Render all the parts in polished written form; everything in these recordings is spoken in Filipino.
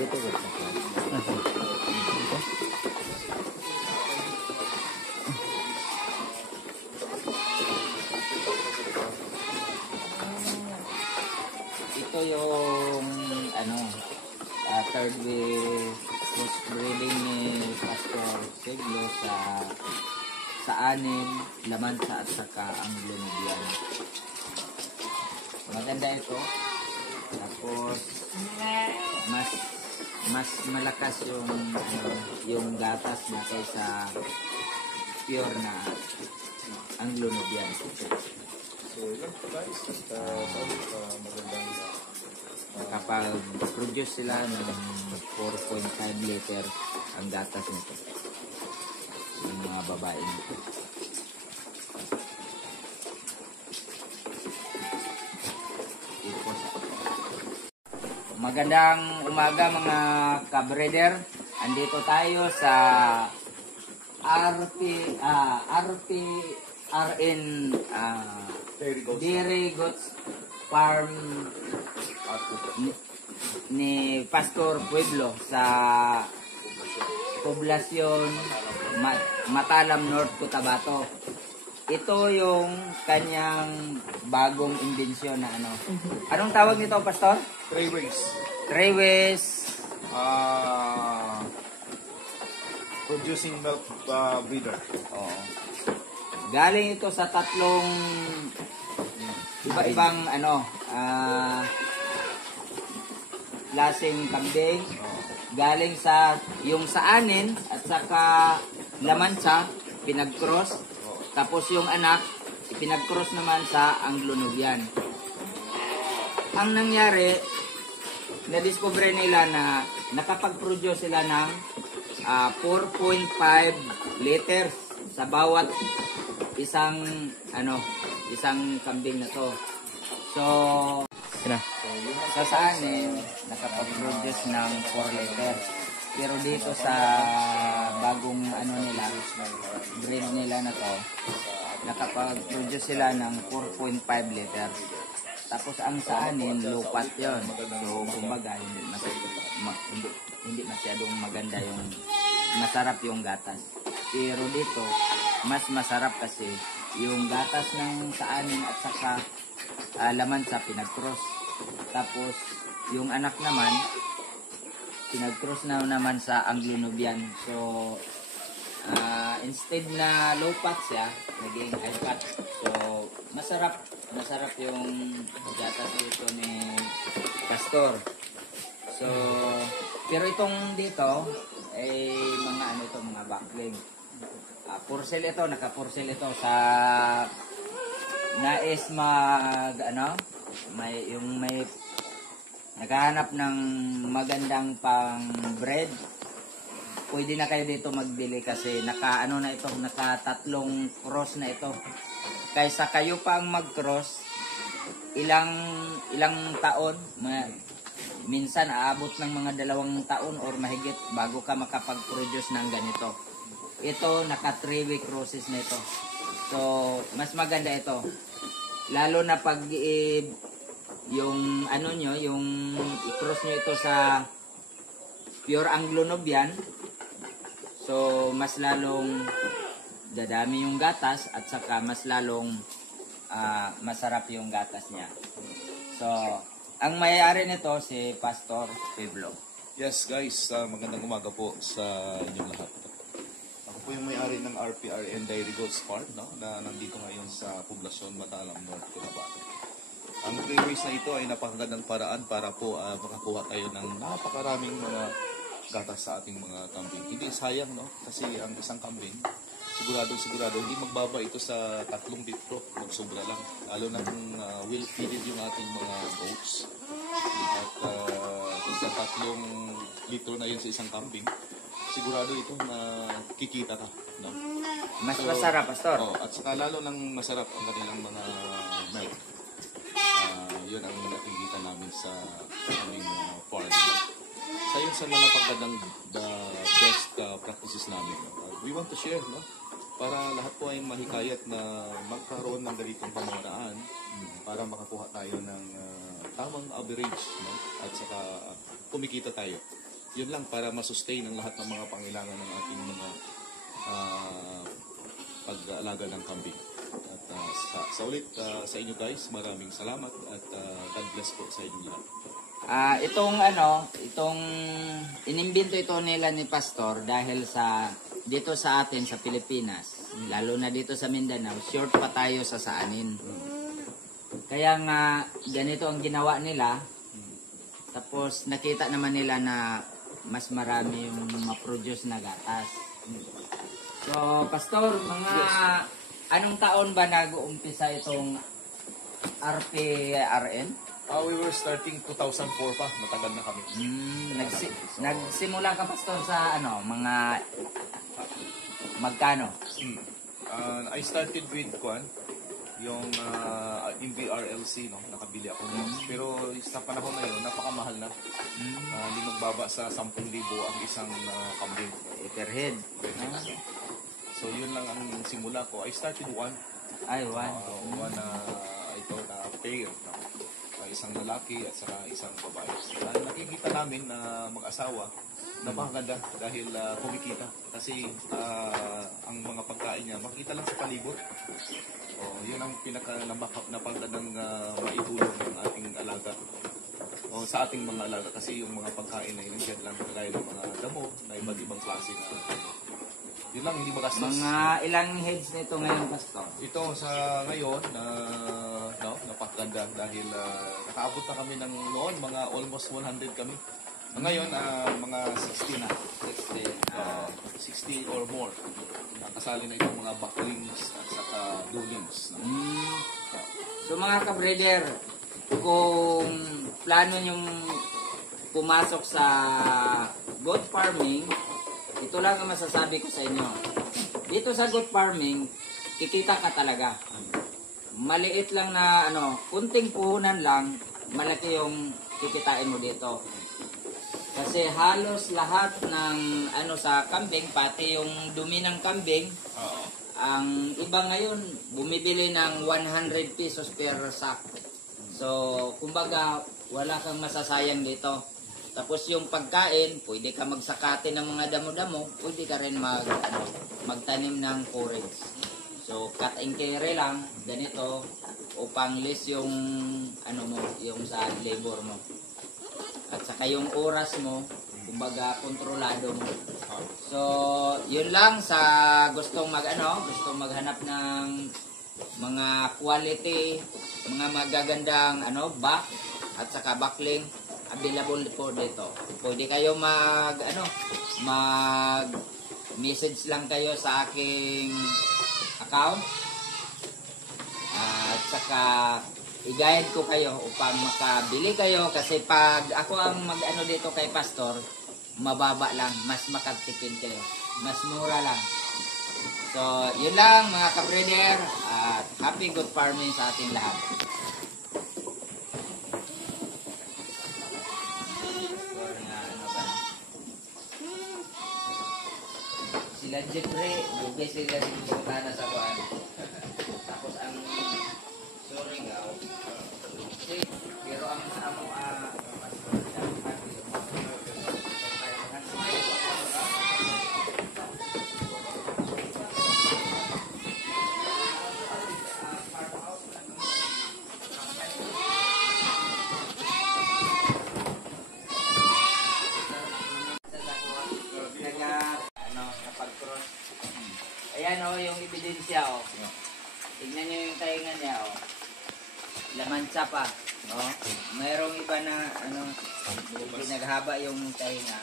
Dito ba? Ito yung ano, third way breeding ni Pastor Seglo sa anin, Lamansa at saka ang Lunubian. Maganda ito. Tapos mas malakas yung gatas na kaysa pure na ang Lunubian. So, yun guys. Magandang Kapag produce sila ng 4.5 liter ang gatas nito. Yung mga babae nito. Magandang umaga mga ka-breeder. Andito tayo sa RN Dairy Goats Farm ni Pastor Pueblo sa Poblasyon Matalam, North Cotabato. Ito yung kanyang bagong imbensyon na ano. Anong tawag nito, Pastor? Trailways. Trailways. Producing milk breeder. Oo. Galing ito sa tatlong iba-ibang klaseng kambing. Galing sa yung sa anin at saka Lamansa, pinag-cross. Tapos yung anak, ipinag-cross naman sa Anglo-Nubian. Ang nangyari, na-discover nila na nakapag-produce sila ng 4.5 liters sa bawat isang kambing na to. So, sa anin, nakapag-produce ng 4 liters. Pero dito sa bagong breed nila na to, nakapag-produce sila ng 4.5 liters. Tapos ang sa anin, lupat yon. So, kumbaga, hindi masyadong maganda yung masarap yung gatas. Pero dito, mas masarap kasi yung gatas ng sa anin at saka Lamansa pinag-cross. Tapos, yung anak naman, pinag-cross na naman sa Anglo-Nubian. So, instead na low fat siya, naging high fat. So, masarap yung gatas dito ni Pastor. So, pero itong dito, ay mga backling. Purcell ito, naka-purcell ito sa nais may naghahanap ng magandang pang bread. Pwede na kayo dito magbili kasi naka-tatlong cross na ito. Kaysa kayo pang mag-cross, ilang taon, minsan aabot ng mga 2 taon or mahigit bago ka makapag-produce ng ganito. Ito, naka 3-week crosses na ito. So, mas maganda ito. Lalo na pag yung i-cross nyo ito sa pure Anglo-Nubian, so mas lalong dadami yung gatas at saka mas lalong masarap yung gatas niya. So, ang may-ari nito si Pastor Pueblo. Yes guys, magandang umaga po sa inyong lahat. Ako po yung may-ari ng RPRN Dairy Goats Farm, na nandito ngayon sa Poblasyon Matalam, North Cotabato. Ang trailways na ito ay napakagandang paraan para po makakuha tayo ng napakaraming mga gatas sa ating mga kambing. Hindi sayang, kasi ang isang kambing, sigurado hindi magbaba ito sa 3 litro, magsobra lang. Lalo na kung well-feeded yung ating mga goats. At sa 3 litro na yun sa isang kambing, sigurado ito na kikita ka. Mas masarap, Pastor. At saka lalo nang masarap ang kanilang mga milk. Yun ang nakikita namin sa aming farm. Sa yun sa mga pagkadang the best practices namin. We want to share, para lahat po ay mahikayat na magkaroon ng ganitong pamamaraan para makakuha tayo ng tamang average, at saka kumikita tayo. yun lang para masustain ang lahat ng mga pangailangan ng ating mga pag-aalaga ng kambing. At sa ulit, sa inyo guys, maraming salamat at God bless po sa inyo lahat. Itong inimbento ito nila ni Pastor dahil dito sa atin sa Pilipinas, lalo na dito sa Mindanao, short pa tayo sa saanin. Kaya nga ganito ang ginawa nila. Tapos nakita naman nila na mas marami yung ma-produce na gatas. So, Pastor, anong taon ba nag-uumpisa itong RPRN? We were starting 2004 pa, matagal na kami. Nagsimula ka, Pastor, sa mga magkano? I started with yung MVRLC, no? Nakabili ako. Pero sa panahon na yun, napakamahal na. Hindi magbaba sa 10,000 ang isang kambing. Per head. So yun lang ang simula ko. I started one. One ito na pair. No? Isang lalaki at saka isang babae. Nakikita namin na mag-asawa, napakaganda dahil kumikita. Kasi ang mga pagkain niya, makita lang sa palibot. Yun ang pinaka-napagandang maitulong ng ating alaga. Sa ating mga alaga. Kasi yung mga pagkain na yun, dyan lang kagaya ng mga damo na iba't ibang klase na yun lang, hindi magastos. Mga ilang heads nito ngayon, Pastor? Ito sa ngayon, napakaganda dahil nakaabot na kami ng noon, mga almost 100 kami. Ngayon, mga 60 na. 60 or more. Kasali na itong mga backlings at saka dulings. So mga ka-breeder, kung plano nyong pumasok sa goat farming, ito lang ang masasabi ko sa inyo. Dito sa goat farming, kikita ka talaga. Maliit lang na kunting puhunan lang, malaki yung kikitain mo dito. Kasi halos lahat ng sa kambing, pati yung dumi ng kambing, ang iba ngayon bumibili ng 100 pesos per sack. So, kumbaga, wala kang masasayang dito. Tapos yung pagkain, pwede ka magsakate ng mga damo-damo, pwede ka rin magtanim ng forage. So, cut and carry lang, ganito, upang less yung, yung sa labor mo. At saka yung oras mo, kumbaga, kontrolado mo. So, yun lang sa gustong maghanap ng mga quality, mga magagandang, back, at saka backling, available po dito. Pwede kayo mag-message lang kayo sa aking account. At saka i-guide ko kayo upang makabili kayo kasi pag ako ang dito kay Pastor, mababa lang, mas makatipid kayo. Mas mura lang. So, yun lang mga ka-breeder at happy good farming sa ating lahat. Sila Jeffrey, bugay sila sa sa kuan. Tapos ang Surigao, pero ang ayan yung ebidensya tignan nyo yung tainga niya lamansa pa mayroong iba na pinaghaba yung tainga,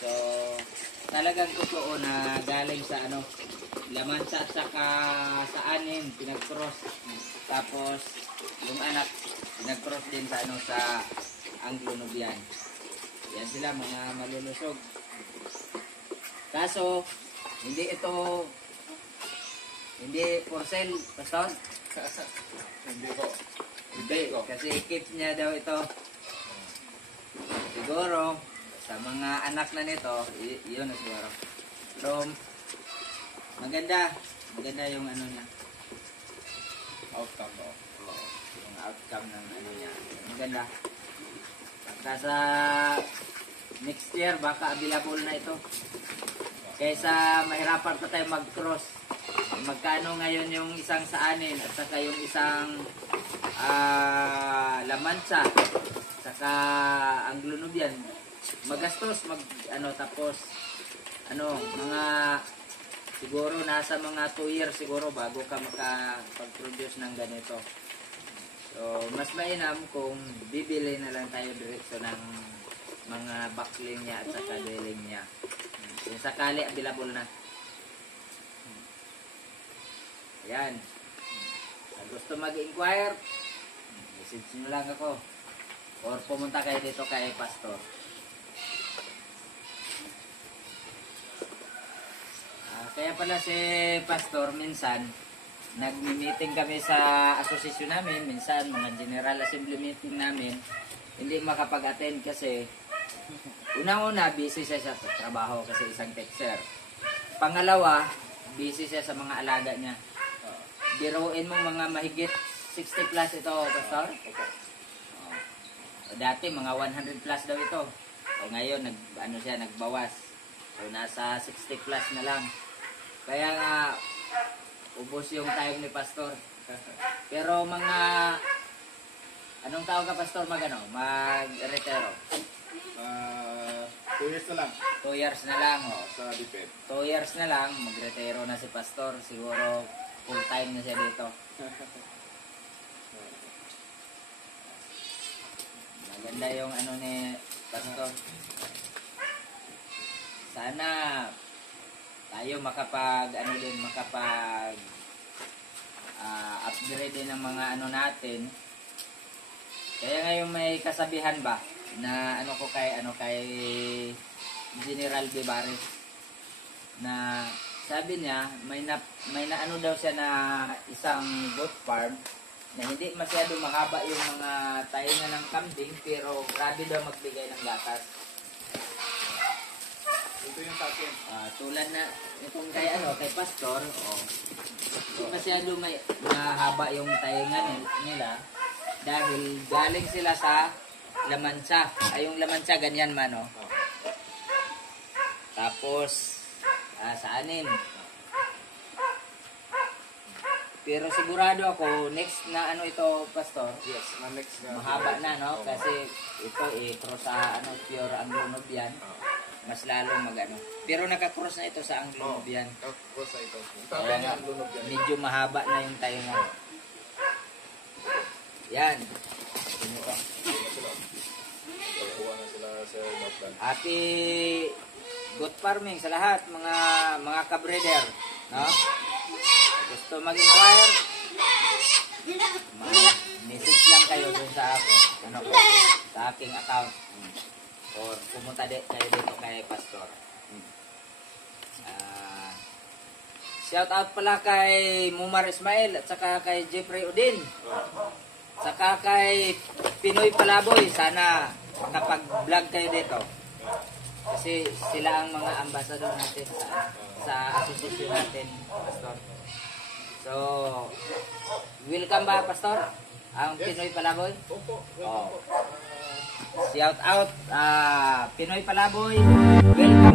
so talagang totoo na galing sa lamansa at saka sa anin pinag-cross, tapos yung anak pinag-cross din sa sa Anglo-Nubian. Yan sila mga malulusog, kaso hindi for sale, Pastor? Hindi po. Hindi, kasi keep niya daw ito. Siguro, sa mga anak na nito, yun na siguro. Pero, maganda yung niya. Outcome, Yung outcome ng niya. Maganda. Pagka sa next year baka available na ito. Kaysa mahirapan pa tayo mag-cross. Magkano ngayon yung isang saanin at saka yung isang lamansa saka Anglo Nubian. Magastos tapos mga siguro nasa mga 2 years siguro bago ka makapag-produce ng ganito. So, mas mainam kung bibili na lang tayo diretso ng mga backling niya at saka drilling niya. Kung sakali, available na. Ayan. Kung gusto mag-inquire, message nyo lang ako. Or pumunta kayo dito kay Pastor. Kaya pala si Pastor minsan, nag-meeting kami sa asosasyon namin, minsan mga general assembly meeting namin, hindi makapag-attend kasi unang-una busy siya sa trabaho kasi isang texter. Pangalawa, busy siya sa mga alaga niya. Biruin mo mga mahigit 60 plus ito, Pastor? Dati mga 100 plus daw ito. O ngayon nagbawas. So nasa 60 plus na lang. Kaya nga ubos yung time ni Pastor. Pero mga anong tawag ka, Pastor, mag-retiro? 2 years na lang. 2 years na lang. Sa DepEd. 2 years na lang, mag-retiro na si Pastor. Siguro full time na siya dito. Maganda yung ni Pastor. Sana tayo upgrade din ng mga natin. Kaya ngayon may kasabihan ba na kay General Vivares na sabi niya may na daw siya na isang goat farm na hindi masyado mahaba yung mga tainga ng kambing pero grabe daw magbigay ng gatas. Ito yung sa akin. Tulad na itong kay Pastor, hindi masyado mahaba yung tainga nila dahil galing sila sa lamansa. Yung lamansa ganyan man, Tapos sa anin. Pero sigurado ako next na ito, Pastor. Yes, na next na. Mahaba na, kasi ito cross sa pure Anglo Nubian. Mas lalong Pero naka-cross na ito sa Anglo Nubian. Cross na ito. Kaya nga, medyo mahaba na yung tainga. Yan. Kuha na sila sa Northland. Happy goat farming sa lahat, mga ka-breeder, Gusto mag-inquire, message lang kayo dun sa sa aking account. Or pumunta kayo dito kay Pastor. Shout out pala kay Mumar Ismail at saka kay Jeffrey Udin. Saka kay Pinoy Palaboy. Sana makapag-vlog kayo dito. Kasi sila ang mga ambassador natin sa asosasyon natin, Pastor. So, welcome ba, Pastor? Ang Pinoy Palaboy? Opo. Shout out Pinoy Palaboy. Welcome.